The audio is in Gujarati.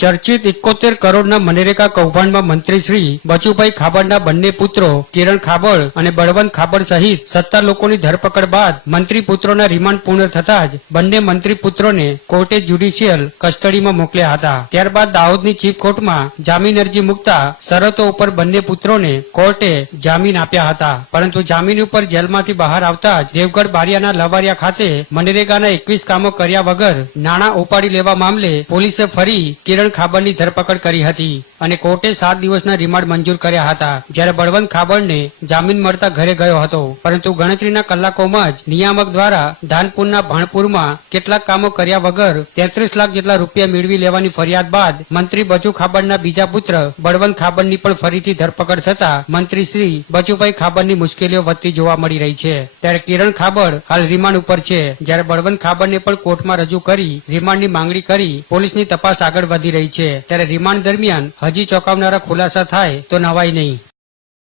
ચર્ચિત એકોતેર કરોડના મનેરેકા કૌભાંડમાં મંત્રી શ્રી બચુભાઈ ખાબડના બંને પુત્રો કિરણ ખાબડ અને બળવંત ખાબડ સહિત સત્તર લોકોની ધરપકડ બાદ મંત્રી પુત્રોના રિમાન્ડ પૂર્ણ થતા જ બંને મંત્રી પુત્રોને કોર્ટે જ્યુડિશિયલ કસ્ટડીમાં મોકલ્યા હતા. ત્યારબાદ દાહોદની ચીફ કોર્ટમાં જામીન અરજી મૂકતા શરતો ઉપર બંને પુત્રોને કોર્ટે જામીન આપ્યા હતા. પરંતુ જામીન ઉપર જેલમાંથી બહાર આવતા જ દેવગઢ બારિયાના લવારિયા ખાતે મનરેગાના એકવીસ કામો કર્યા વગર નાણાં ઉપાડી લેવા મામલે પોલીસે ફરી કિરણ ખાબડની ધરપકડ કરી હતી અને કોર્ટે સાત દિવસના રિમાન્ડ મંજૂર કર્યા હતા. જ્યારે બળવંત ખાબડને જામીન મળતા ઘરે ગયો હતો. પરંતુ ગણતરીના કલાકોમાં જ નિયામક દ્વારા ધાનપુરના ભાણપુરમાં કેટલાક કામો કર્યા વગર તેત્રીસ લાખ જેટલા રૂપિયા મેળવી લેવાની ફરિયાદ બાદ મંત્રી બચુ ખાબડના બીજા પુત્ર બળવંત ખાબડની પણ ફરીથી ધરપકડ થતા મંત્રી શ્રી બચુભાઈ ખાબડની મુશ્કેલીઓ વધતી જોવા મળી રહી છે. ત્યારે કિરણ ખાબડ હાલ રિમાન્ડ ઉપર છે. જ્યારે બળવંત ખાબડને પણ કોર્ટમાં રજૂ કરી રિમાન્ડની માંગણી કરી પોલીસની તપાસ આગળ વધી રહી છે. ત્યારે રિમાન્ડ દરમિયાન હજી ચોંકાવનારા ખુલાસા થાય તો નવાય નહીં.